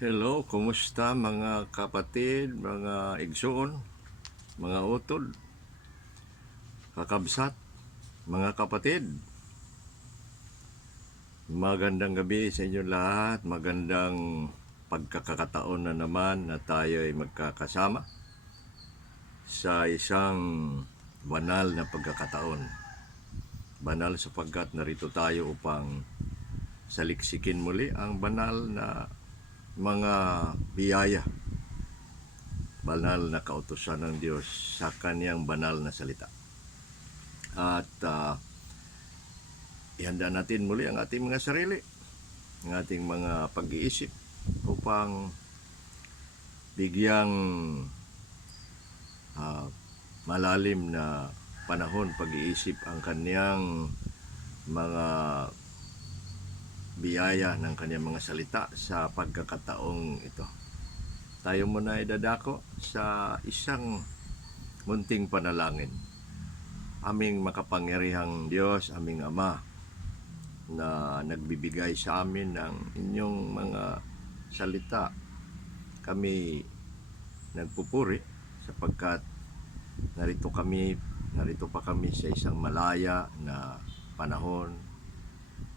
Hello, kumusta mga kapatid, mga igsoon, mga utod, kakabsat, mga kapatid. Magandang gabi sa inyo lahat, magandang pagkakataon na naman na tayo ay magkakasama sa isang banal na pagkakataon. Banal sapagkat narito tayo upang saliksikin muli ang banal na mga biyaya, banal na kautusan ng Diyos sa kaniyang banal na salita. At ihanda natin muli ang ating mga sarili, ang ating mga pag-iisip upang bigyang malalim na panahon pag-iisip ang kaniyang mga biyaya ng kaniyang mga salita sa pagkakataong ito. Tayo muna ay dadako sa isang munting panalangin. Aming makapangyarihang Diyos, aming Ama, na nagbibigay sa amin ng inyong mga salita, kami nagpupuri sapagkat narito pa kami sa isang malaya na panahon,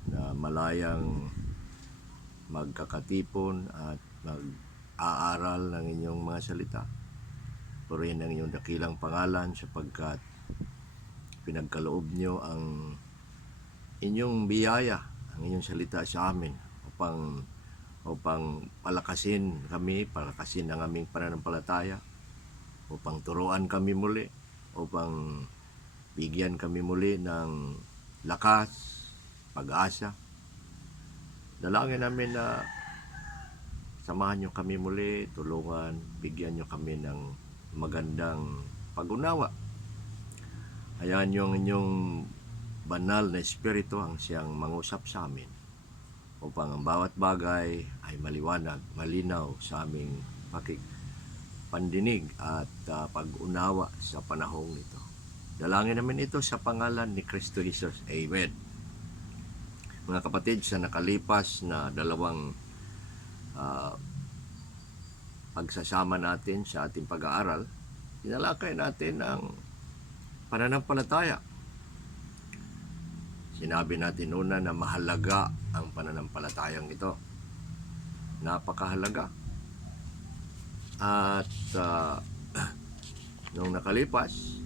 na malayang magkakatipon at mag-aaral ng inyong mga salita. Purihin ang inyong dakilang pangalan sapagkat pinagkaloob nyo ang inyong biyaya, ang inyong salita sa amin upang palakasin kami, palakasin ang aming pananampalataya, upang turuan kami muli, upang bigyan kami muli ng lakas, pag-asa. Dalangin namin na samahan nyo kami muli, tulungan, bigyan nyo kami ng magandang pag-unawa. Hayaan nyo ang inyong banal na espiritu ang siyang mangusap sa amin upang ang bawat bagay ay maliwanag, malinaw sa aming pandinig at pag-unawa sa panahong ito. Dalangin namin ito sa pangalan ni Kristo Jesus. Amen. Mga kapatid, sa nakalipas na dalawang pagsasama natin sa ating pag-aaral, tinalakay natin ang pananampalataya. Sinabi natin una na mahalaga ang pananampalatayang ito. Napakahalaga. At nung nakalipas,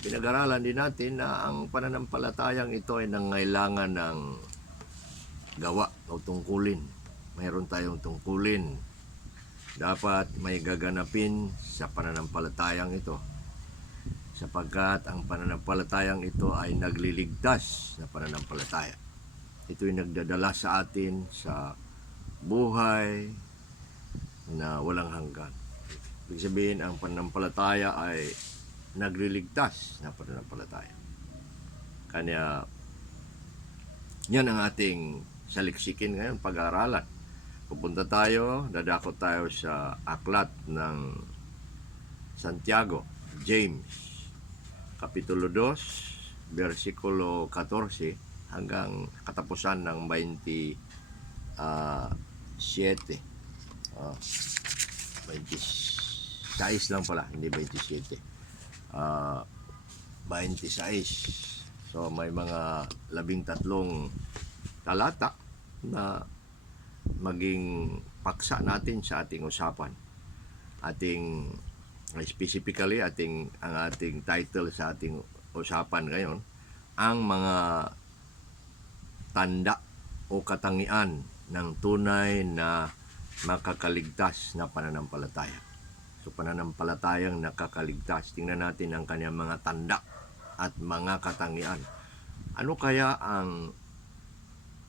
pinag-aralan din natin na ang pananampalatayang ito ay nangailangan ng gawa o tungkulin. Mayroon tayong tungkulin. Dapat may gaganapin sa pananampalatayang ito, sapagkat ang pananampalatayang ito ay nagliligtas na pananampalataya. Ito'y nagdadala sa atin sa buhay na walang hanggan. Ibig sabihin, ang pananampalataya ay nagliligtas na pananampalataya. Kanya, yan ang ating saliksikin ngayon, pag-aaralan. Pupunta tayo, dadako tayo sa aklat ng Santiago, James, Kapitulo 2, versikulo 14 hanggang katapusan ng 27. 26 lang pala, hindi 27. 26. So may mga 13 talata na maging paksa natin sa ating usapan. Specifically, ang ating title sa ating usapan ngayon, ang mga tanda o katangian ng tunay na makakaligtas na pananampalataya. So pananampalatayang nakakaligtas, tingnan natin ang kanyang mga tanda at mga katangian. Ano kaya ang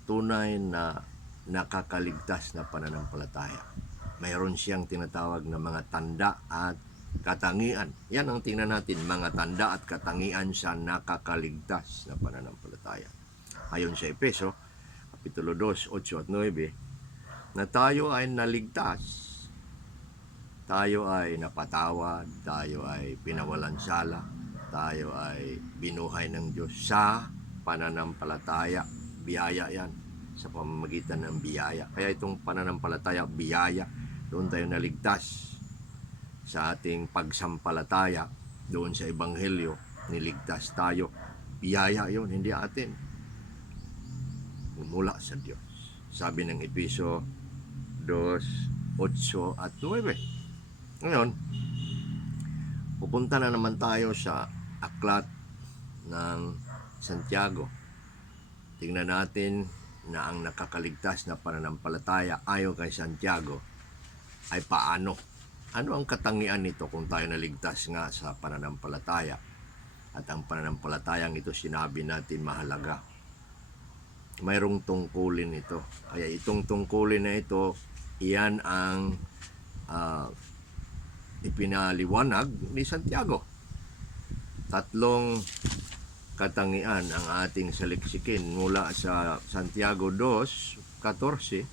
tunay na nakakaligtas na pananampalataya? Mayroon siyang tinatawag na mga tanda at katangian. Yan ang tingnan natin, mga tanda at katangian sa nakakaligtas na pananampalataya. Ayon sa Efeso, Kapitulo 2, 8 at 9, na tayo ay naligtas, tayo ay napatawad, tayo ay pinawalan sala, tayo ay binuhay ng Diyos sa pananampalataya. Biyaya yan. sa pamamagitan ng biyaya. Kaya itong pananampalataya, biyaya, doon tayo naligtas sa ating pagsampalataya doon sa Ebanghelyo, niligtas tayo. Biyaya yon, hindi atin. Mula sa Diyos. Sabi ng Efeso 2:8 at 9. Ngayon, pupunta na naman tayo sa aklat ng Santiago. Tingnan natin na ang nakakaligtas na pananampalataya ayon kay Santiago ay paano. Ano ang katangian nito kung tayo naligtas nga sa pananampalataya? At ang pananampalatayang ito, sinabi natin, mahalaga. Mayroong tungkulin ito. Kaya itong tungkulin na ito, iyan ang ipinaliwanag ni Santiago. 3 katangian ang ating saliksikin mula sa Santiago 2:14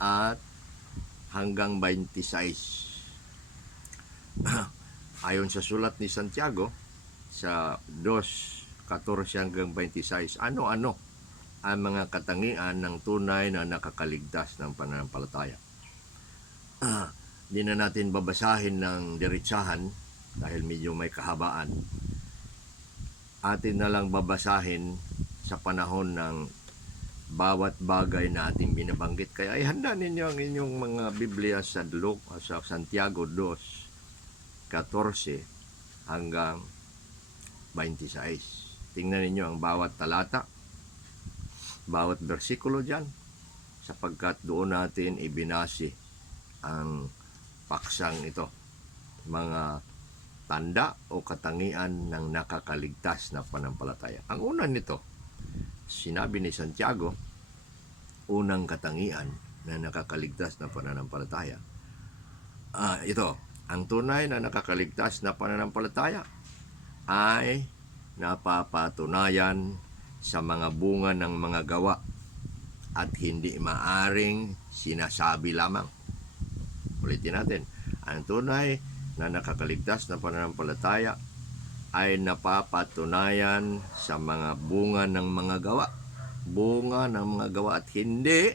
at hanggang 26. Ayon sa sulat ni Santiago sa 2:14 hanggang 26, ano-ano ang mga katangian ng tunay na nakakaligtas ng pananampalataya. Hindi na natin babasahin ng diretsahan dahil medyo may kahabaan. Atin na lang babasahin sa panahon ng bawat bagay na ating binabanggit. Kaya ihanda ninyo ang inyong mga Biblia sa Santiago 2:14 hanggang 26. Tingnan ninyo ang bawat talata, bawat bersikulo dyan, sapagkat doon natin ibinasi ang paksang ito, mga tanda o katangian ng nakakaligtas na pananampalataya. Ang una nito, sinabi ni Santiago, unang katangian na nakakaligtas na pananampalataya. Ito, ang tunay na nakakaligtas na pananampalataya ay napapatunayan sa mga bunga ng mga gawa at hindi maaring sinasabi lamang. Ulitin natin, ang tunay na nakakaligtas na pananampalataya ay napapatunayan sa mga bunga ng mga gawa. Bunga ng mga gawa at hindi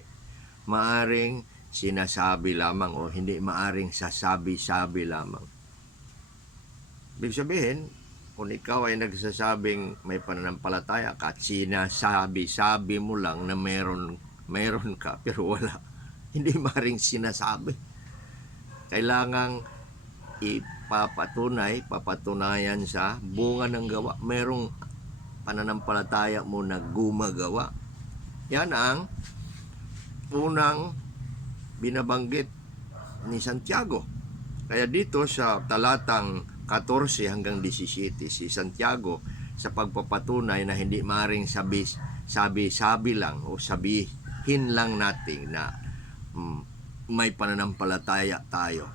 maaring sinasabi lamang o hindi maaring sasabi-sabi lamang. Ibig sabihin, kung ikaw ay nagsasabing may pananampalataya ka at sinasabi-sabi mo lang na meron ka pero wala, hindi maaring sinasabi. Kailangang papatunayan sa bunga ng gawa. Merong pananampalataya mo na gumagawa. Yan ang unang binabanggit ni Santiago. Kaya dito sa talatang 14 hanggang 17, si Santiago sa pagpapatunay na hindi maaaring sabi-sabi lang o sabihin lang natin na may pananampalataya tayo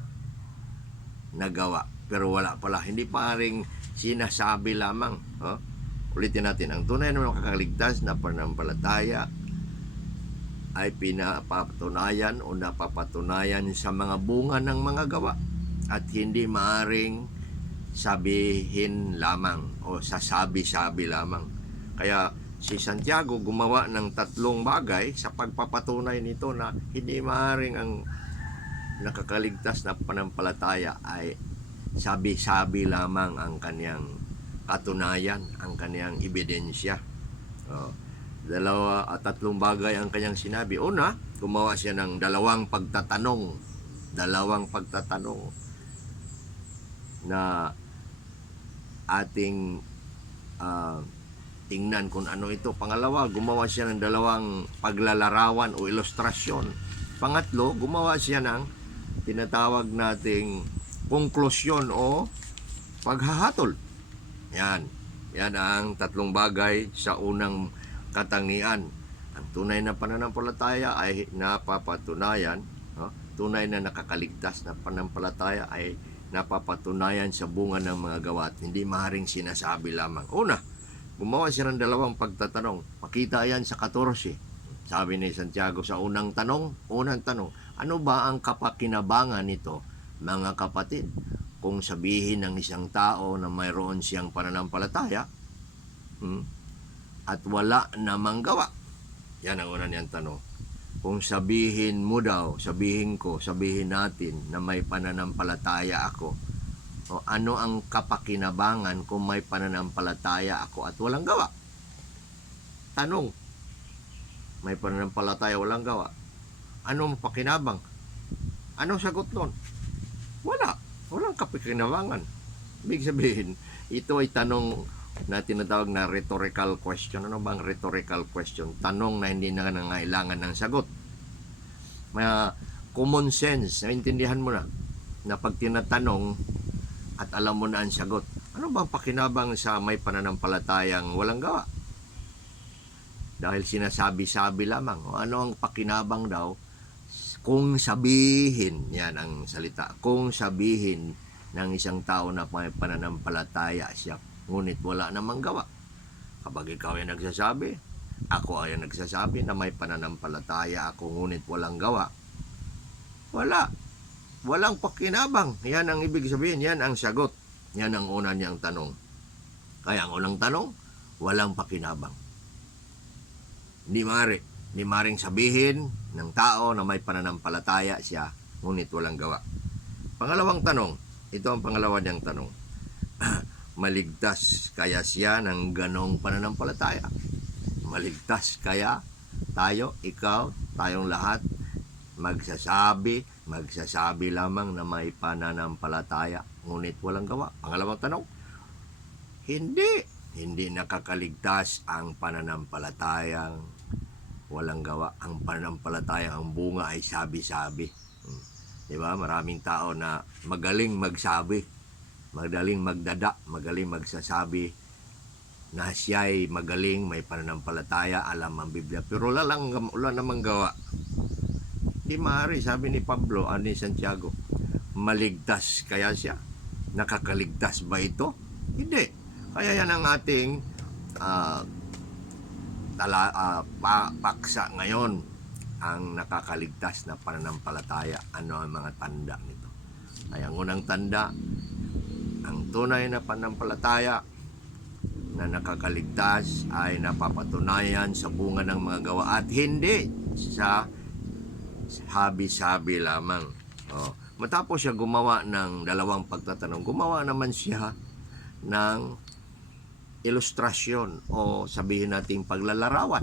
na gawa pero wala pala, hindi maaaring sinasabi lamang. Ulitin natin, ang tunay na nakakaligtas na pananampalataya ay pinapatunayan o napapatunayan sa mga bunga ng mga gawa at hindi maaring sabihin lamang o sasabi-sabi lamang. Kaya si Santiago gumawa ng 3 bagay sa pagpapatunay nito na hindi maaring ang nakakaligtas na pananampalataya ay sabi-sabi lamang ang kaniyang katunayan, ang kaniyang ebidensya. 3 bagay ang kanyang sinabi. Una, gumawa siya ng 2 pagtatanong. 2 pagtatanong na ating tingnan kung ano ito. Pangalawa, gumawa siya ng 2 paglalarawan o ilustrasyon. Pangatlo, gumawa siya ng tinatawag nating konklusyon o paghahatol. Yan ang 3 bagay sa unang katangian. Ang tunay na pananampalataya ay napapatunayan, tunay na nakakaligtas na pananampalataya ay napapatunayan sa bunga ng mga gawa at hindi maaaring sinasabi lamang. Una, gumawa siya ng 2 pagtatanong. Makita yan sa 14. Sabi ni Santiago sa unang tanong, ano ba ang kapakinabangan nito, mga kapatid? Kung sabihin ng isang tao na mayroon siyang pananampalataya at wala namang gawa, Yan ang una niyang tanong. Kung sabihin mo daw, sabihin ko, sabihin natin na may pananampalataya ako, o ano ang kapakinabangan kung may pananampalataya ako at walang gawa? Tanong, may pananampalataya, walang gawa. Anong pakinabang? Anong sagot nun? Wala. Walang kapakinabangan. Ibig sabihin, ito ay tanong na tinatawag na rhetorical question. Ano bang rhetorical question? Tanong na hindi na nangailangan ng sagot. May common sense, naintindihan mo na pag tinatanong at alam mo na ang sagot. Ano bang pakinabang sa may pananampalatayang walang gawa? Dahil sinasabi-sabi lamang. O ano ang pakinabang daw kung sabihin, yan ang salita, kung sabihin ng isang tao na may pananampalataya siya, ngunit wala namang gawa. Kapag ikaw ay nagsasabi, ako ay nagsasabi na may pananampalataya ako, ngunit walang gawa, wala. Walang pakinabang. Yan ang ibig sabihin, yan ang sagot. Yan ang una niyang tanong. Kaya ang unang tanong, walang pakinabang. Hindi maring sabihin ng tao na may pananampalataya siya, ngunit walang gawa. Pangalawang tanong, ito ang pangalawa niyang tanong. Maligtas kaya siya ng ganong pananampalataya? Maligtas kaya tayo, ikaw, tayong lahat, magsasabi lamang na may pananampalataya, ngunit walang gawa? Pangalawang tanong, hindi nakakaligtas ang pananampalatayang walang gawa. Ang pananampalataya, ang bunga ay sabi-sabi. Diba? Maraming tao na magaling magsabi, magaling magdada, magaling magsasabi na siya ay magaling, may pananampalataya, alam ang Biblia, pero wala namang gawa. Di maaari, sabi ni Pablo, ni Santiago, maligtas kaya siya? Nakakaligtas ba ito? Hindi. Kaya yan ang ating paksa ngayon, ang nakakaligtas na pananampalataya. Ano ang mga tanda nito? Ay ang unang tanda, ang tunay na pananampalataya na nakakaligtas ay napapatunayan sa bunga ng mga gawa at hindi sa sabi-sabi lamang. Matapos siya gumawa ng dalawang pagtatanong, gumawa naman siya ng ilustrasyon o sabihin nating paglalarawan.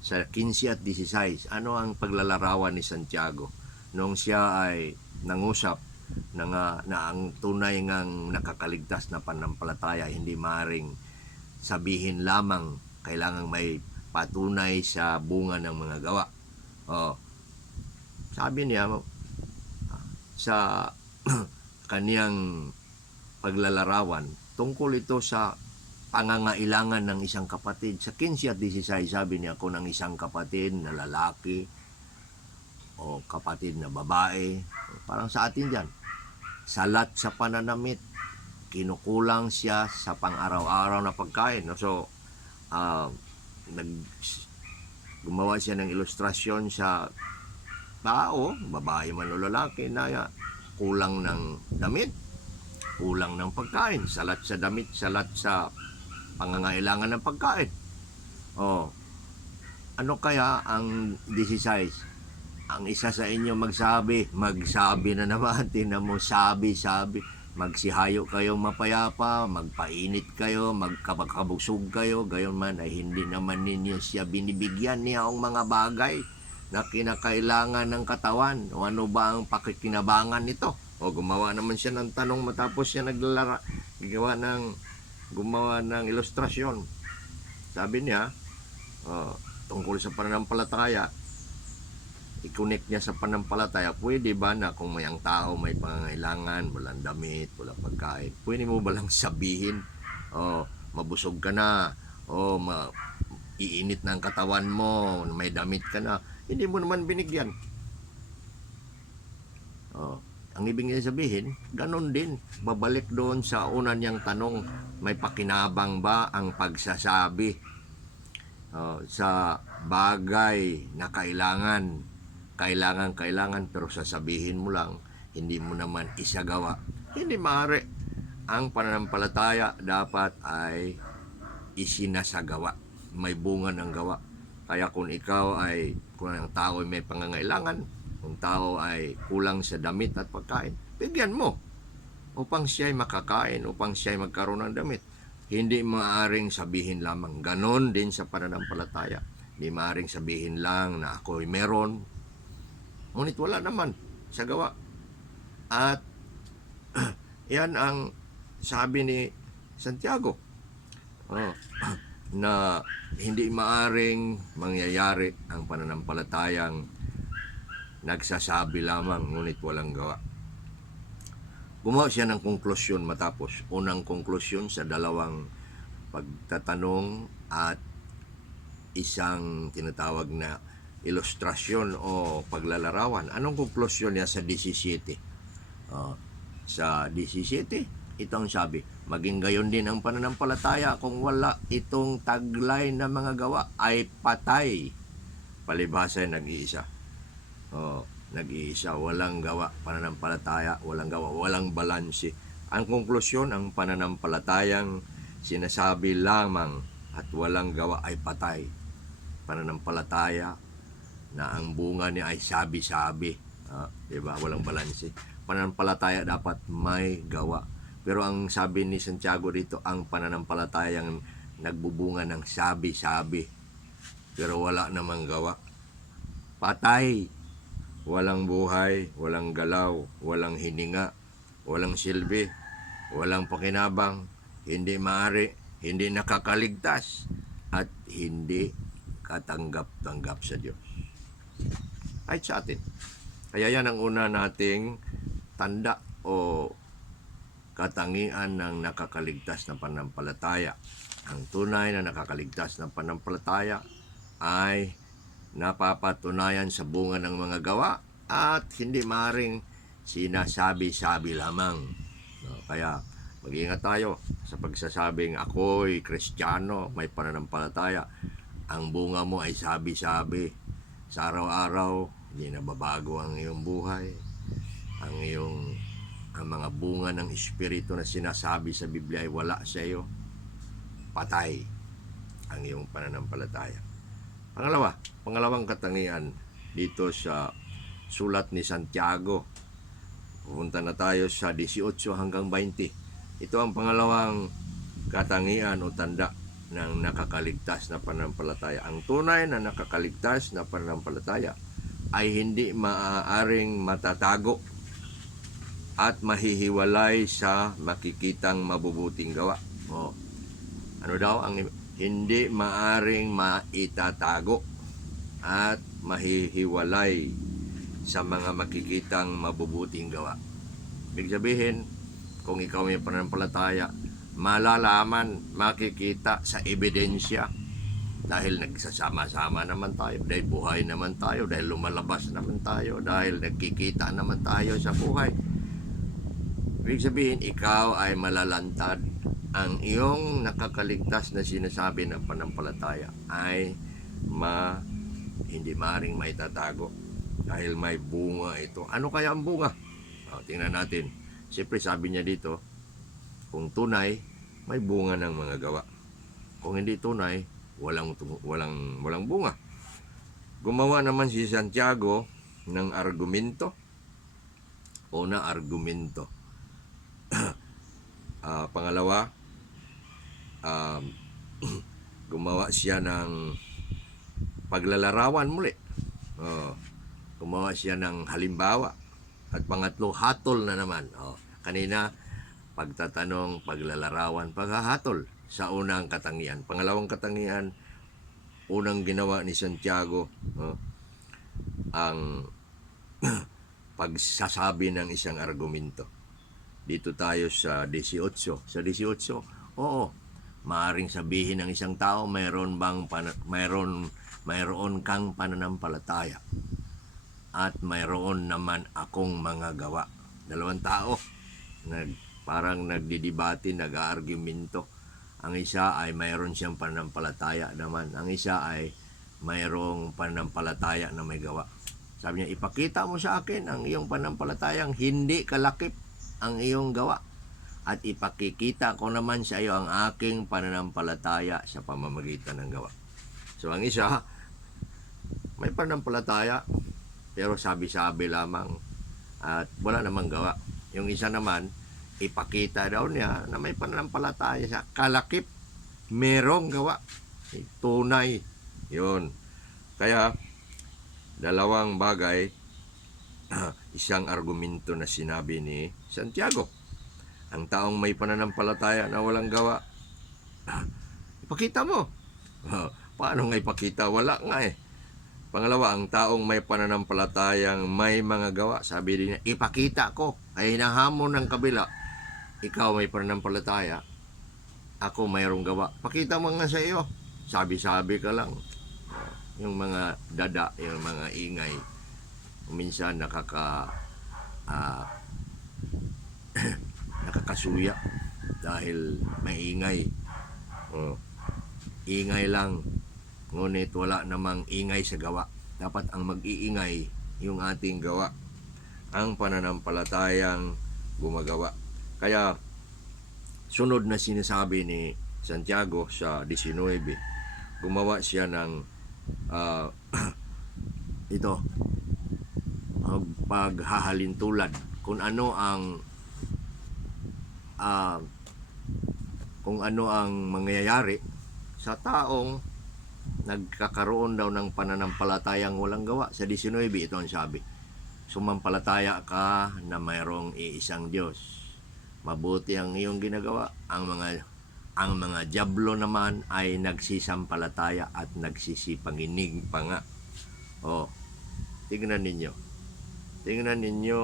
Sa 15 at 16, ano ang paglalarawan ni Santiago nung siya ay nangusap na ang tunay ngang nakakaligtas na pananampalataya hindi maring sabihin lamang, kailangang may patunay sa bunga ng mga gawa. Sabi niya sa kaniyang paglalarawan, tungkol ito sa pangangailangan ng isang kapatid. Sa 15 at 16, sabi niya, kung ng isang kapatid na lalaki o kapatid na babae, parang sa atin dyan, salat sa pananamit, kinukulang siya sa pang-araw-araw na pagkain. So, gumawa siya ng ilustrasyon sa tao, babae man o lalaki, na kulang ng damit, kulang ng pagkain, salat sa damit, salat sa pangangailangan ng pagkain. Ano kaya ang 16? Ang isa sa inyo magsabi na naman, tinan mo, sabi, magsihayo kayo mapayapa, magpainit kayo, magkabusog kayo, gayon man ay hindi naman ninyo siya binibigyan niya ang mga bagay na kinakailangan ng katawan. O ano ba ang pakikinabangan nito? Gumawa naman siya ng tanong matapos siya gumawa ng ilustrasyon. Sabi niya, tungkol sa pananampalataya, i-connect niya sa pananampalataya, pwede ba na kung may ang tao may pangangailangan, walang damit, walang pagkain, pwede mo ba lang sabihin, mabusog ka na, iinit na ang katawan mo, may damit ka na, hindi mo naman binigyan. Ang ibig niya sabihin, ganun din. Babalik doon sa una niyang tanong, may pakinabang ba ang pagsasabi sa bagay na kailangan, pero sasabihin mo lang, hindi mo naman isagawa. Hindi maaari. Ang pananampalataya dapat ay isinasagawa. May bunga ng gawa. Kaya kung ang tao ay may pangangailangan, kung tao ay kulang sa damit at pagkain, bigyan mo upang siya ay makakain, upang siya ay magkaroon ng damit. Hindi maaaring sabihin lamang. Ganon din sa pananampalataya. Hindi maaaring sabihin lang na ako ay meron, ngunit wala naman sa gawa. At yan ang sabi ni Santiago, na hindi maaring mangyayari ang pananampalatayang nagsasabi lamang ngunit walang gawa. Gumawa siya ng konklusyon matapos. Unang konklusyon sa dalawang pagtatanong at isang tinatawag na ilustrasyon o paglalarawan. Anong konklusyon niya sa 17? Sa 17, ito ang sabi, maging gayon din ang pananampalataya kung wala itong taglay na mga gawa ay patay. Palibhasa ay nag-iisa. Nag-iisa, walang gawa, pananampalataya, walang gawa, walang balanse. Ang konklusyon, ang pananampalatayang sinasabi lamang at walang gawa ay patay. Pananampalataya na ang bunga niya ay sabi-sabi, diba? Walang balanse. Pananampalataya dapat may gawa. Pero ang sabi ni Santiago dito, ang pananampalatayang nagbubunga ng sabi-sabi pero wala namang gawa, patay. Walang buhay, walang galaw, walang hininga, walang silbi, walang pakinabang, hindi maaari, hindi nakakaligtas, at hindi katanggap-tanggap sa Diyos. Ay sa atin. Kaya yan ang una nating tanda o katangian ng nakakaligtas na pananampalataya. Ang tunay na nakakaligtas na pananampalataya ay napapatunayan sa bunga ng mga gawa at hindi maaaring sinasabi-sabi lamang. Kaya mag-ingat tayo sa pagsasabing ako'y Kristiyano, may pananampalataya. Ang bunga mo ay sabi-sabi. Sa araw-araw, hindi nababago ang iyong buhay. Ang mga bunga ng Espiritu na sinasabi sa Biblia ay wala sa iyo. Patay ang iyong pananampalataya. Pangalawang katangian dito sa sulat ni Santiago. Pupunta na tayo sa 18 hanggang 20. Ito ang pangalawang katangian o tanda ng nakakaligtas na pananampalataya. Ang tunay na nakakaligtas na pananampalataya ay hindi maaaring matatago at mahihiwalay sa makikitang mabubuting gawa. Ano daw ang hindi maaring maitatago at mahihiwalay sa mga makikitang mabubuting gawa. Ibig sabihin, kung ikaw may pananampalataya, malalaman, makikita sa ebidensya. Dahil nagsasama-sama naman tayo, dahil buhay naman tayo, dahil lumalabas naman tayo, dahil nagkikita naman tayo sa buhay. Ibig sabihin, ikaw ay malalantad. Ang iyong nakakaligtas na sinasabi ng pananampalataya ay hindi maaaring maitatago dahil may bunga ito. Ano kaya ang bunga? Tingnan natin. Siyempre sabi niya dito, kung tunay, may bunga ng mga gawa. Kung hindi tunay, walang bunga. Gumawa naman si Santiago ng argumento o na argumento. Pangalawa, gumawa siya ng paglalarawan muli. Gumawa siya ng halimbawa. At pangatlo, hatol na naman. Kanina, pagtatanong, paglalarawan, paghahatol sa unang katangian. Pangalawang katangian, unang ginawa ni Santiago, ang pagsasabi ng isang argumento. Dito tayo sa 18. Sa 18, maaring sabihin ng isang tao, mayroon kang pananampalataya at mayroon naman akong mga gawa. Dalawang tao parang nagdidebate, nag-aargumento. Ang isa ay mayroon siyang pananampalataya naman. Ang isa ay mayroong pananampalataya na may gawa. Sabi niya, ipakita mo sa akin ang iyong pananampalatayang hindi kalakip ang iyong gawa. At ipakikita ko naman sa iyo ang aking pananampalataya sa pamamagitan ng gawa. So ang isa, may pananampalataya, pero sabi-sabi lamang at wala namang gawa. Yung isa naman, ipakita daw niya na may pananampalataya siya, kalakip, merong gawa, tunay. Yun. Kaya, dalawang bagay, isang argumento na sinabi ni Santiago. Ang taong may pananampalataya na walang gawa, ipakita mo. Paano nga ipakita? Wala nga eh. Pangalawa, ang taong may pananampalatayang may mga gawa, sabi din niya, ipakita ko. Ay hinahamon ng kabila, ikaw may pananampalataya, ako mayroong gawa. Pakita mo nga sa iyo. Sabi-sabi ka lang. Yung mga dada, yung mga ingay, minsan nakakasuya dahil maingay. Ingay lang, ngunit wala namang ingay sa gawa. Dapat ang mag-iingay yung ating gawa, ang pananampalatayang gumagawa. Kaya sunod na sinasabi ni Santiago sa 19, gumawa siya ng ito, paghahalintulad kung ano ang mangyayari sa taong nagkakaroon daw ng pananampalatayang walang gawa. Sa 19, ito ang sabi, sumampalataya ka na mayroong iisang Diyos, mabuti ang iyong ginagawa. Ang mga dyablo naman ay nagsisampalataya at nagsisipanginig pa nga. Tingnan ninyo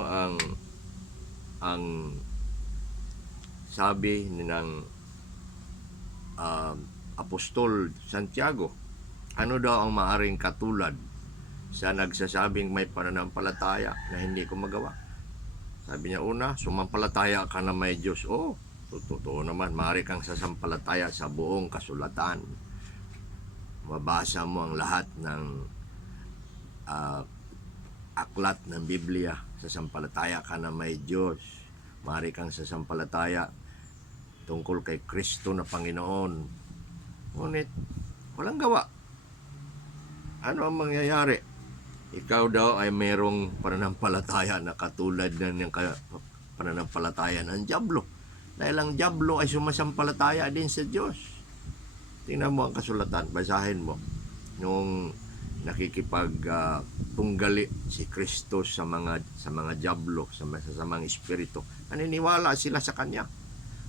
ang sabi ng Apostol Santiago. Ano daw ang maaring katulad sa nagsasabing may pananampalataya na hindi ko magawa? Sabi niya, una, sumampalataya ka na may Diyos. Totoo naman, maaari kang sasampalataya sa buong kasulatan. Mabasa mo ang lahat ng aklat ng Biblia, sasampalataya ka na may Diyos. Maaari kang sasampalataya tungkol kay Kristo na Panginoon. Ngunit, walang gawa. Ano ang mangyayari? Ikaw daw ay mayroong pananampalataya na katulad ng pananampalataya ng dyablo. Dahil ang dyablo ay sumasampalataya din sa Diyos. Tingnan mo ang kasulatan, basahin mo. Nung nakikipagtunggali si Kristo sa mga dyablo, sa mga espiritu, naniniwala sila sa Kanya.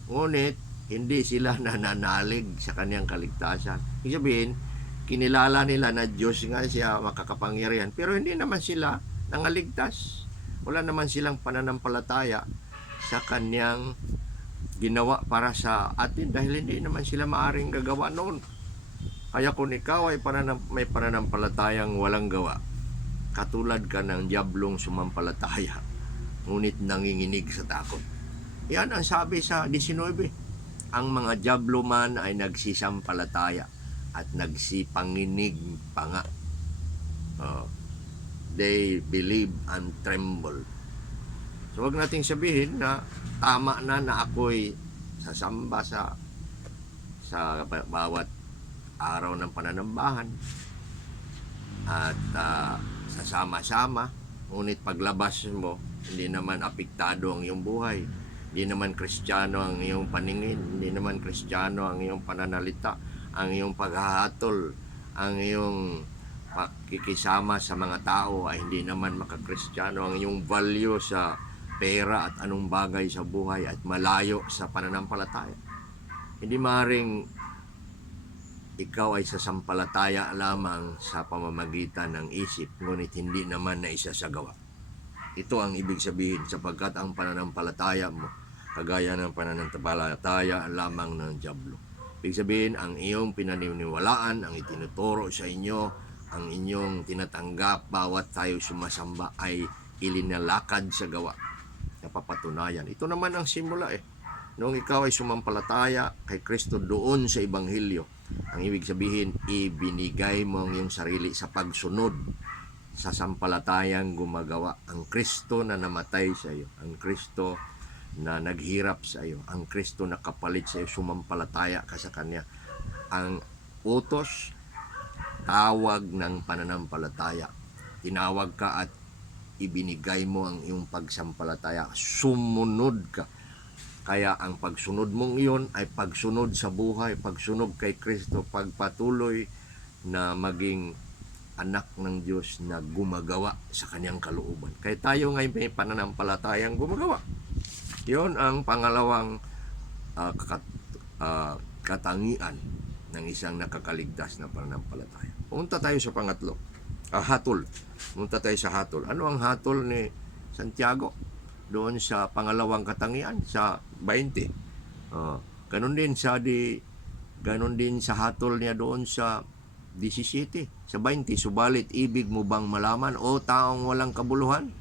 Ngunit, hindi sila nananalig sa Kanyang kaligtasan. Ibig sabihin, kinilala nila na Diyos nga siya, makakapangyarihan, pero hindi naman sila nangaligtas. Wala naman silang pananampalataya sa Kanyang ginawa para sa atin dahil hindi naman sila maaring gagawa noon. Kaya kung ikaw ay may pananampalatayang walang gawa, katulad ka ng diablong sumampalataya, ngunit nanginginig sa takot. Yan ang sabi sa 19. Ang mga diablo man ay nagsisampalataya at nagsipanginig pa nga. They believe and tremble. So wag nating sabihin na tama na ako'y sasamba sa bawat araw ng pananambahan at sasama-sama, ngunit paglabas mo, hindi naman apektado ang iyong buhay, hindi naman Kristiyano ang iyong paningin, hindi naman Kristiyano ang iyong pananalita, ang iyong paghahatol, ang iyong pakikisama sa mga tao ay hindi naman makakristiyano, ang iyong value sa pera at anong bagay sa buhay at malayo sa pananampalataya. Hindi maaaring ikaw ay sasampalataya lamang sa pamamagitan ng isip, ngunit hindi naman na isasagawa. Ito ang ibig sabihin, sapagkat ang pananampalataya mo, kagaya ng pananampalataya lamang ng dyablo. Ibig sabihin, ang iyong pinaniniwalaan, ang itinuturo sa inyo, ang inyong tinatanggap, bawat tayo sumasamba ay ilinalakad sa gawa. Napapatunayan. Ito naman ang simula Noong ikaw ay sumampalataya kay Kristo doon sa Ebanghelyo, ang ibig sabihin, ibinigay mo ang iyong sarili sa pagsunod sa sampalatayang gumagawa. Ang Kristo na namatay sa iyo, ang Kristo na naghirap sa iyo, ang Kristo na kapalit sa iyo, sumampalataya ka sa Kanya. Ang utos tawag ng pananampalataya. Tinawag ka at ibinigay mo ang iyong pagsampalataya. Sumunod ka. Kaya ang pagsunod mong iyon ay pagsunod sa buhay, pagsunod kay Kristo, pagpatuloy na maging anak ng Diyos na gumagawa sa kanyang kalooban. Kaya tayo ngayon may pananampalatayang gumagawa. Yon ang pangalawang katangian ng isang nakakaligtas na pananampalataya. Punta tayo sa pangatlo. Hatol. Punta tayo sa hatol. Ano ang hatol ni Santiago? Doon sa pangalawang katangian, sa 20. Ganon din sa hatol niya doon sa 17. Sa 20, subalit ibig mo bang malaman, o taong walang kabuluhan,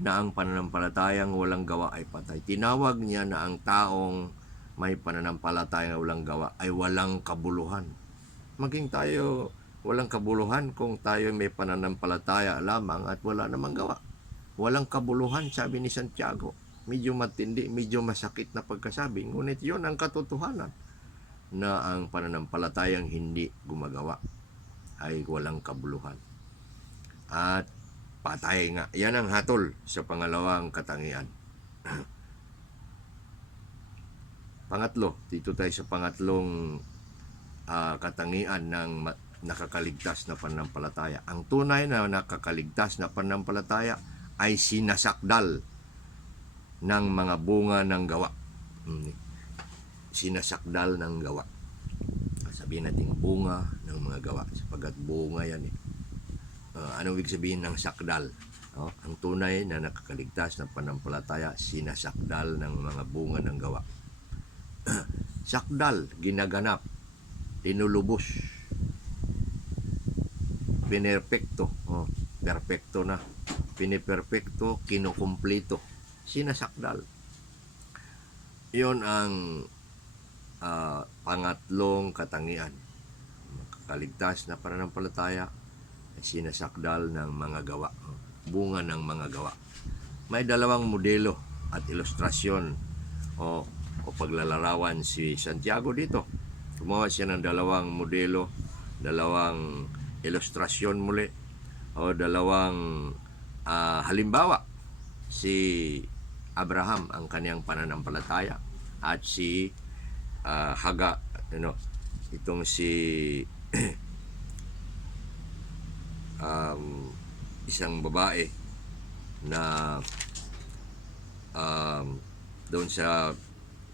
na ang pananampalatayang walang gawa ay patay. Tinawag niya na ang taong may pananampalatayang walang gawa ay walang kabuluhan. Maging tayo walang kabuluhan kung tayo may pananampalataya lamang at wala namang gawa. Walang kabuluhan, sabi ni Santiago. Medyo matindi, medyo masakit na pagkasabi. Ngunit yun ang katotohanan, na ang pananampalatayang hindi gumagawa ay walang kabuluhan. At patay nga. Yan ang hatol sa pangalawang katangian. Pangatlo, dito tayo sa pangatlong katangian ng nakakaligtas na pananampalataya. Ang tunay na nakakaligtas na pananampalataya ay sinasakdal ng mga bunga ng gawa. Sinasakdal ng gawa. Sabihin natin bunga ng mga gawa, sapagkat bunga yan eh. Anong ibig sabihin ng sakdal? Ang tunay na nakakaligtas na pananampalataya, sinasakdal ng mga bunga ng gawa. Sakdal, ginaganap, tinulubos, pinerpekto, perfecto na, piniperpekto, kinukumplito, sinasakdal. Iyon ang pangatlong katangian. Nakakaligtas na pananampalataya ay sinasakdal ng mga gawa, bunga ng mga gawa. May dalawang modelo at ilustrasyon o paglalarawan si Santiago dito. Gumawa siya ng dalawang modelo, dalawang ilustrasyon muli, o dalawang halimbawa. Si Abraham, ang kaniyang pananampalataya, at si Haga, itong si isang babae na doon sa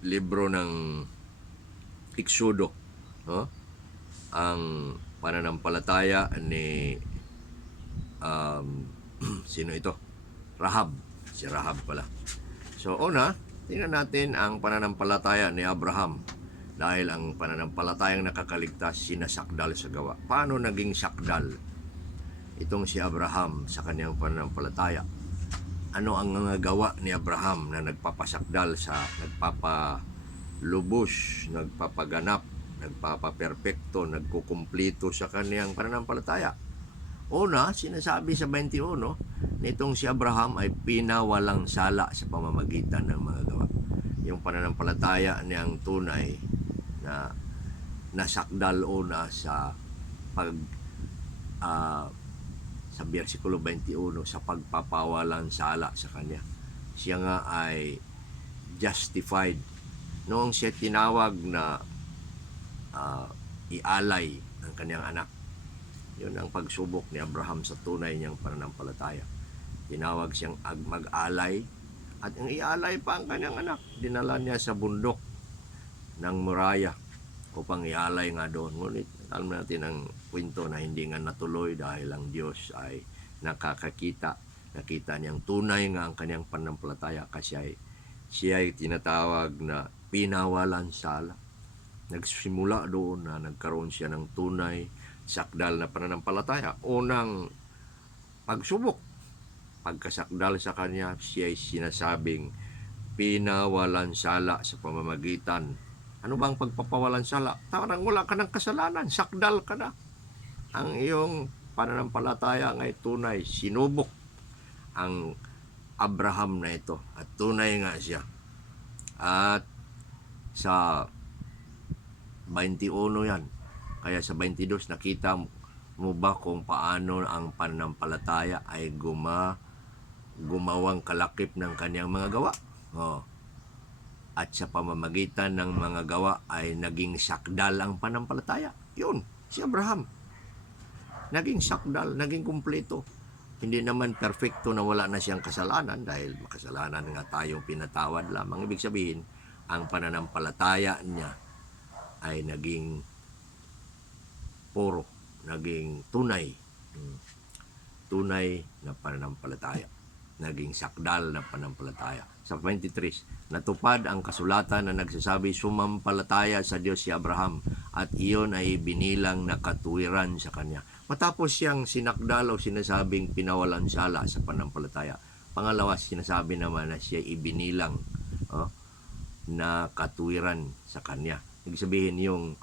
libro ng Exodo, ang pananampalataya ni sino ito? Rahab. Si Rahab pala. So una, tingnan natin ang pananampalataya ni Abraham. Dahil ang pananampalatayang nakakaligtas, sinasakdal sa gawa. Paano naging sakdal itong si Abraham sa kanyang pananampalataya? Ano ang mga gawa ni Abraham na nagpapasakdal, nagpapalubos, nagpapaganap, nagpapaperpekto, nagkukumplito sa kanyang pananampalataya? Una, sinasabi sa 21, nitong si Abraham ay pinawalang sala sa pamamagitan ng mga gawa. Yung pananampalataya niyang tunay na nasakdal una sa sa bersikulo 21, sa pagpapawalang sala sa kanya. Siya nga ay justified noong siya tinawag na ialay ang kanyang anak. Yun ang pagsubok ni Abraham sa tunay niyang pananampalataya. Tinawag siyang mag-alay, at ang ialay pa ang kanyang anak. Dinala niya sa bundok ng Moriah upang ialay nga doon. Ngunit alam natin ang kwento na hindi nga natuloy dahil ang Diyos ay nakakita. Nakita niyang tunay nga ang kanyang pananampalataya, kasi siya ay tinatawag na pinawalan sala. Nagsimula doon na nagkaroon siya ng tunay, sakdal na pananampalataya. Unang pagsubok, pagkasakdal sa kanya, siya ay sinasabing pinawalan sala sa pamamagitan. Ano ba ang pagpapawalan sala? Parang wala ka ng kasalanan, sakdal ka na. Ang iyong pananampalataya ngay tunay, sinubok ang Abraham na ito, at tunay nga siya. At sa 21 yan, Kaya sa 22, nakita mo ba kung paano ang pananampalataya ay gumawang kalakip ng kaniyang mga gawa? Oh. At sa pamamagitan ng mga gawa ay naging sakdal ang pananampalataya. Yun, si Abraham. Naging sakdal, naging kumpleto. Hindi naman perfecto na wala na siyang kasalanan dahil makasalanan nga tayong pinatawad lamang. Ibig sabihin, ang pananampalataya niya ay naging puro, naging tunay na pananampalataya, naging sakdal na pananampalataya. Sa 23, natupad ang kasulatan na nagsasabi, sumampalataya sa Diyos si Abraham at iyon ay binilang na katuwiran sa kanya. Matapos siyang sinakdal o sinasabing pinawalan sala sa pananampalataya. Pangalawa, sinasabi naman na siya ibinilang na katuwiran sa kanya. Ibig sabihin yung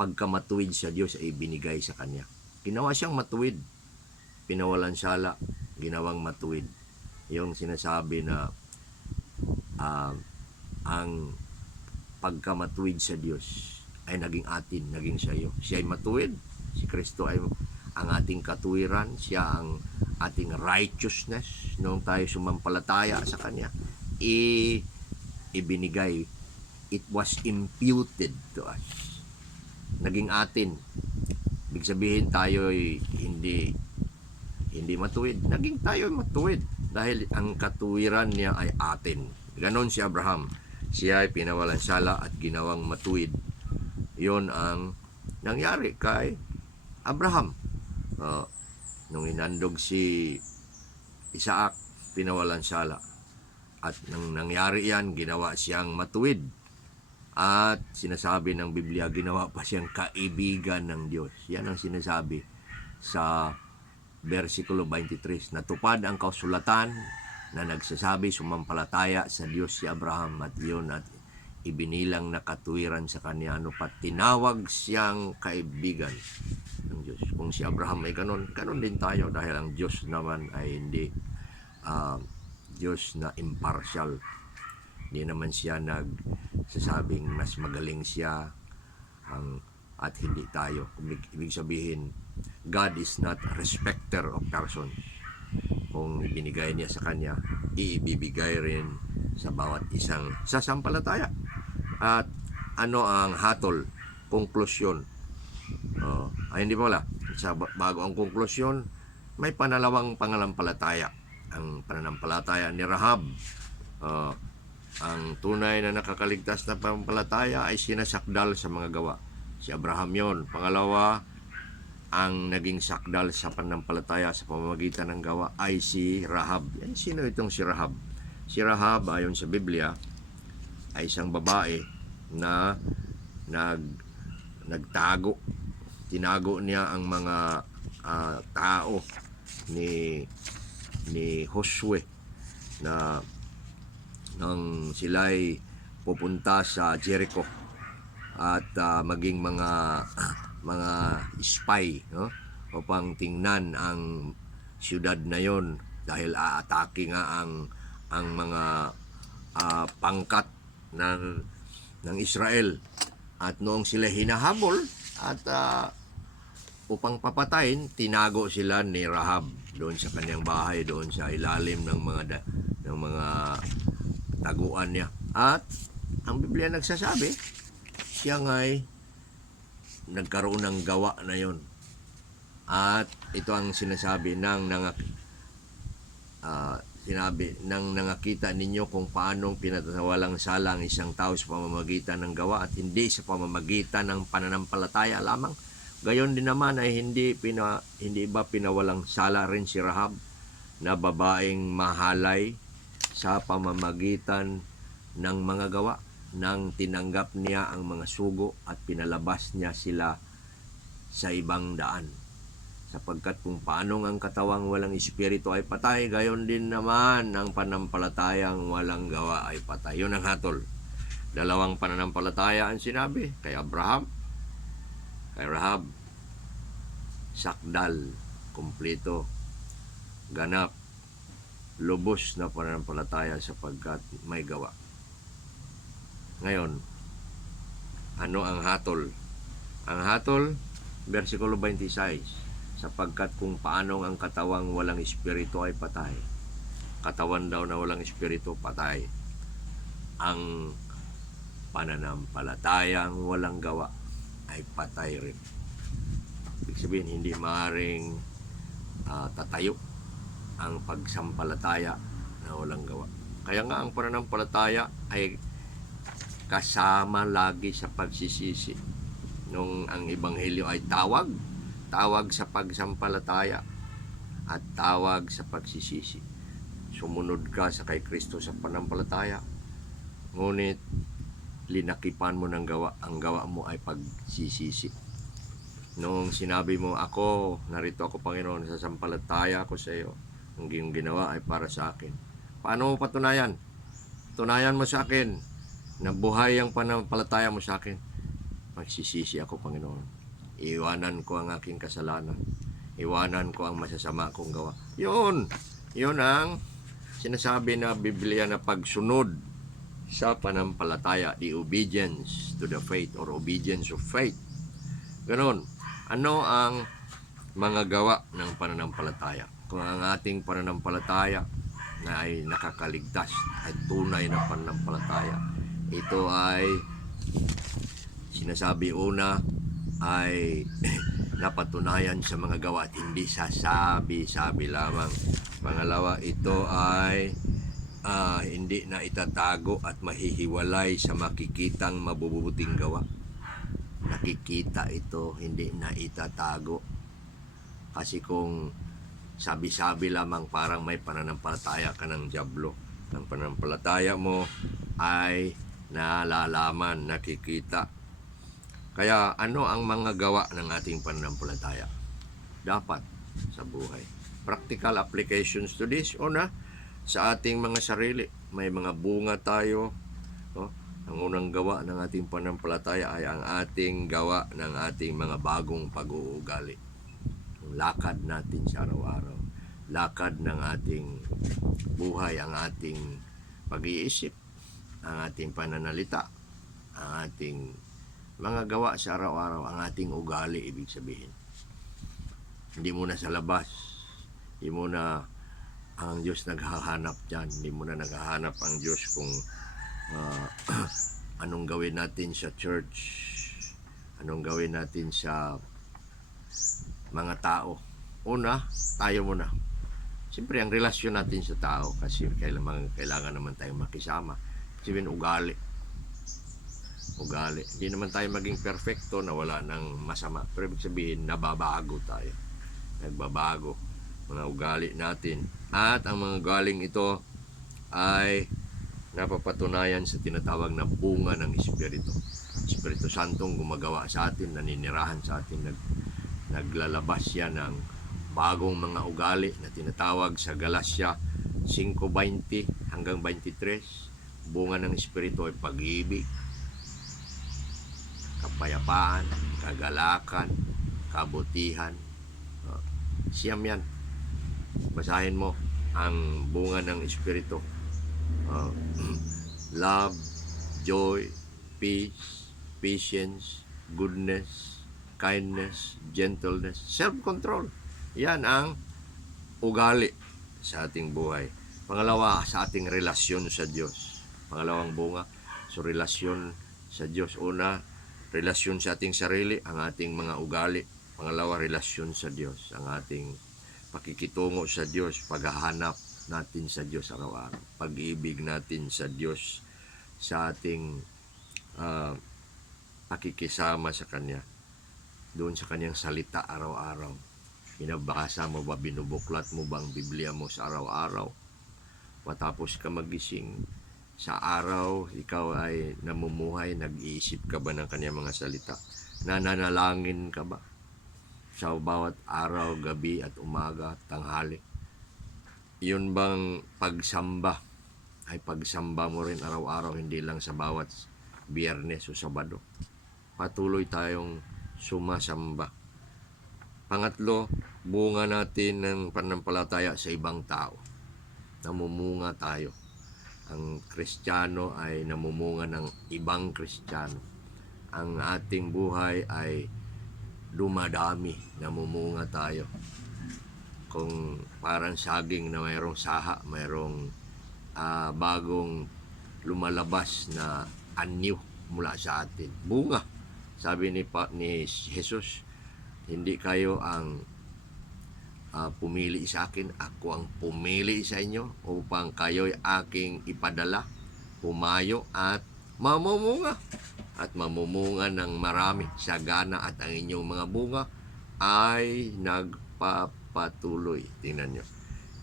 pagkamatuwid sa Diyos ay binigay sa kanya. Ginawa siyang matuwid, pinawalan sala, ginawang matuwid. Yung sinasabi na ang pagkamatuwid sa Diyos ay naging atin, naging sa iyo. Siya ay matuwid, si Kristo ay ang ating katuwiran, siya ang ating righteousness. Noong tayo sumampalataya sa Kanya, ibinigay, it was imputed to us. Naging atin. Ibig sabihin tayo ay hindi matuwid. Naging tayo matuwid dahil ang katuwiran niya ay atin. Ganon si Abraham. Siya ay pinawalan sala at ginawang matuwid. Yon ang nangyari kay Abraham. Nung inandog si Isaac, pinawalan sala. At nang nangyari yan, ginawa siyang matuwid. At sinasabi ng Biblia, ginawa pa siyang kaibigan ng Diyos. Yan ang sinasabi sa versikulo 23. Natupad ang kasulatan na nagsasabi, sumampalataya sa Diyos si Abraham at yun at ibinilang na katuwiran sa kanya. Tinawag siyang kaibigan ng Diyos. Kung si Abraham ay ganon din tayo dahil ang Diyos naman ay hindi Diyos na impartial. Hindi naman siya nagsasabing mas magaling siya at hindi tayo. Ibig sabihin, God is not a respecter of persons. Kung ibinigay niya sa kanya, iibibigay rin sa bawat isang sasampalataya. At ano ang hatol? Konklusyon. Hindi pala. Bago ang konklusyon, may panalawang pananampalataya. Ang pananampalataya ni Rahab. Ang tunay na nakakaligtas na pananampalataya ay sinasakdal sa mga gawa. Si Abraham yon. Pangalawa, ang naging sakdal sa pananampalataya sa pamamagitan ng gawa ay si Rahab. Sino itong si Rahab? Si Rahab, ayon sa Biblia, ay isang babae na nagtago. Tinago niya ang mga tao ni Josue na nang sila'y pupunta sa Jericho at maging mga spy, no? Upang tingnan ang siyudad na yon dahil aatake nga ang mga pangkat ng Israel. At noong sila hinahabol at upang papatayin, tinago sila ni Rahab doon sa kanyang bahay, doon sa ilalim ng mga taguan niya. At ang Biblia nagsasabi, siya nga'y nagkaroon ng gawa na yon. At ito ang sinasabi nang nangakita ninyo kung paanong pinatawalang sala ang isang tao sa pamamagitan ng gawa at hindi sa pamamagitan ng pananampalataya lamang. Gayon din naman ay hindi ba pinawalang sala rin si Rahab na babaeng mahalay sa pamamagitan ng mga gawa nang tinanggap niya ang mga sugo at pinalabas niya sila sa ibang daan. Sapagkat kung paanong ang katawang walang espiritu ay patay, gayon din naman ang pananampalatayang walang gawa ay patay. Yun ang hatol. Dalawang pananampalataya ang sinabi kay Abraham, kay Rahab. Sakdal, kumpleto, ganap, lubos na pananampalataya sapagkat may gawa. Ngayon, Ano ang hatol? Ang hatol, versikulo 26, sapagkat kung paanong ang katawang walang espiritu ay patay. Katawan daw na walang espiritu, patay. Ang pananampalatayang walang gawa ay patay rin. Ibig sabihin, hindi maaaring tatayo ang pagsampalataya na walang gawa. Kaya nga ang pananampalataya ay kasama lagi sa pagsisisi. Nung ang ebanghelyo ay tawag sa pagsampalataya at tawag sa pagsisisi. Sumunod ka sa kay Kristo sa pananampalataya, ngunit linakipan mo ng gawa, ang gawa mo ay pagsisisi. Nung sinabi mo, narito ako Panginoon, sasampalataya ako sa iyo, ang iyong ginawa ay para sa akin. Paano mo patunayan? Tunayan mo sa akin na buhay ang pananampalataya mo sa akin. Magsisisi ako, Panginoon. Iwanan ko ang aking kasalanan. Iwanan ko ang masasama kong gawa. Yun ang sinasabi na Biblia na pagsunod sa pananampalataya, the obedience to the faith or obedience of faith. Ganon. Ano ang mga gawa ng pananampalataya? Kung ang ating pananampalataya na ay nakakaligtas at tunay na pananampalataya, ito ay sinasabi una ay napatunayan sa mga gawa at hindi sa sabi-sabi lamang. Pangalawa, ito ay hindi na itatago at mahihiwalay sa makikitang mabubuting gawa. Nakikita ito, hindi na itatago. Kasi kung sabi-sabi lamang, parang may pananampalataya ka ng dyablo. Ang pananampalataya mo ay nalalaman, nakikita. Kaya ano ang mga gawa ng ating pananampalataya? Dapat sa buhay. Practical applications to this. Una, sa ating mga sarili. May mga bunga tayo. Ang unang gawa ng ating pananampalataya ay ang ating gawa ng ating mga bagong pag-uugali. Lakad natin sa araw-araw. Lakad ng ating buhay, ang ating pag-iisip, ang ating pananalita, ang ating mga gawa sa araw-araw, ang ating ugali, ibig sabihin. Hindi muna sa labas, hindi muna ang Diyos naghahanap dyan, hindi muna naghahanap ang Diyos kung anong gawin natin sa church, anong gawin natin sa mga tao. Una, tayo muna. Siyempre, ang relasyon natin sa tao, kasi kailangan naman tayong makisama. Sabihin, ugali. Hindi naman tayo maging perfecto na wala ng masama. Pero ibig sabihin, nababago tayo. Nagbabago mga ugali natin. At ang mga ugaling ito ay napapatunayan sa tinatawag na bunga ng Espiritu. Espiritu Santong gumagawa sa atin, naninirahan sa atin, naglalabas siya ng bagong mga ugali na tinatawag sa Galatia 5:20 hanggang 23. Bunga ng Espiritu ay pag-ibig, kapayapaan, kagalakan, kabutihan. Siyam yan. Basahin mo ang bunga ng Espiritu. Love, joy, peace, patience, goodness, kindness, gentleness, self-control. Yan ang ugali sa ating buhay. Pangalawa, sa ating relasyon sa Diyos. Pangalawang bunga, so relasyon sa Diyos. Una, relasyon sa ating sarili, ang ating mga ugali. Pangalawa, relasyon sa Diyos, ang ating pakikitungo sa Diyos, paghahanap natin sa Diyos araw-araw, pag-ibig natin sa Diyos, sa ating pakikisama sa Kanya, doon sa Kanyang salita araw-araw. Binabasa mo ba, binubuklat mo ba ang Biblia mo sa araw-araw? Matapos ka magising sa araw, ikaw ay namumuhay, nag-iisip ka ba ng Kanyang mga salita? Nananalangin ka ba sa bawat araw, gabi at umaga, tanghali? Yun bang pagsamba ay pagsamba mo rin araw-araw, hindi lang sa bawat Biyernes o Sabado? Patuloy tayong sumasamba. Pangatlo, bunga natin ng pananampalataya sa ibang tao. Namumunga tayo. Ang Kristiyano ay namumunga ng ibang Kristiyano. ang ating buhay ay dumadami, namumunga tayo. Kung parang saging na mayroong saha, mayroong bagong lumalabas na anyo mula sa atin. Bunga. Sabi ni Jesus, hindi kayo ang pumili sa akin, ako ang pumili sa inyo upang kayo'y aking ipadala, pumayo at mamumunga. At mamumunga ng marami, sagana, at ang inyong mga bunga ay nagpapatuloy. Tingnan nyo.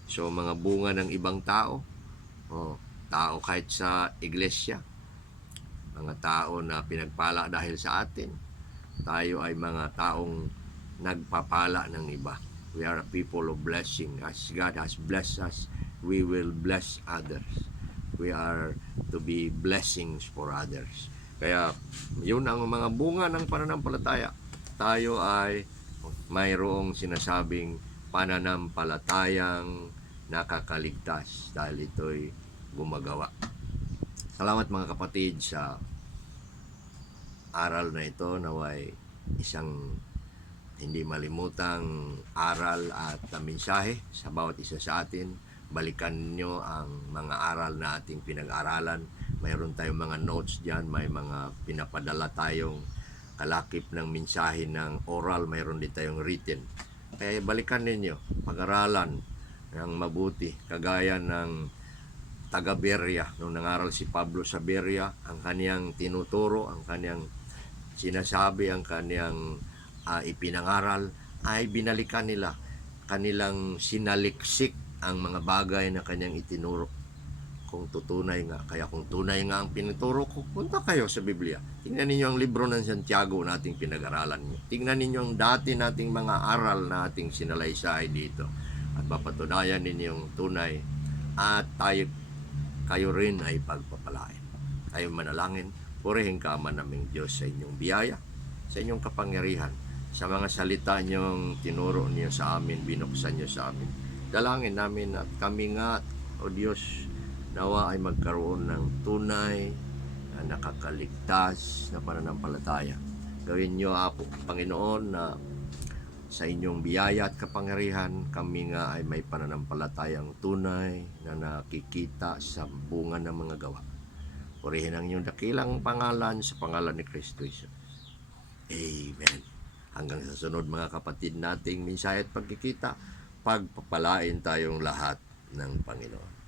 So, mga bunga ng ibang tao, tao kahit sa iglesia, mga tao na pinagpala dahil sa atin, tayo ay mga taong nagpapala ng iba. We are a people of blessing. As God has blessed us, we will bless others. We are to be blessings for others. Kaya yun ang mga bunga ng pananampalataya. Tayo ay mayroong sinasabing pananampalatayang nakakaligtas dahil ito'y gumagawa. Salamat mga kapatid sa aral na ito, naway isang hindi malimutang aral at mensahe sa bawat isa sa atin. Balikan nyo ang mga aral na ating pinag-aralan. Mayroon tayong mga notes dyan, may mga pinapadala tayong kalakip ng mensahe ng oral, mayroon din tayong written. Kaya balikan ninyo, pag-aralan ng mabuti, kagaya ng taga Berea, nung nangaral si Pablo sa Berea, ang kaniyang tinuturo, ang kaniyang sinasabi, ang kaniyang ipinangaral, ay binalikan nila, kanilang sinaliksik ang mga bagay na kanyang itinuro. Kung tutunay nga, kaya kung tunay nga ang pinuturo ko, punta kayo sa Biblia. Tingnan ninyo ang libro ng Santiago na ating pinag-aralan niyo. Tingnan ninyo ang dati nating mga aral na ating sinalaysay dito. At mapatunayan ninyong tunay at kayo rin ay pagpapalain. Tayo manalangin. Purihin ka man naming Diyos sa inyong biyaya, sa inyong kapangyarihan, sa mga salita niyong tinuro niyo sa amin, binuksan niyo sa amin. Dalangin namin at kami nga, O Diyos, nawa ay magkaroon ng tunay na nakakaligtas na pananampalataya. Gawin niyo, Apo, Panginoon, na sa inyong biyaya at kapangyarihan, kami nga ay may pananampalatayang tunay na nakikita sa bunga ng mga gawa. Purihin ang inyong dakilang pangalan sa pangalan ni Kristo Jesus. Amen. Hanggang sa sunod mga kapatid nating mensahe at pagkikita, pagpapalain tayong lahat ng Panginoon.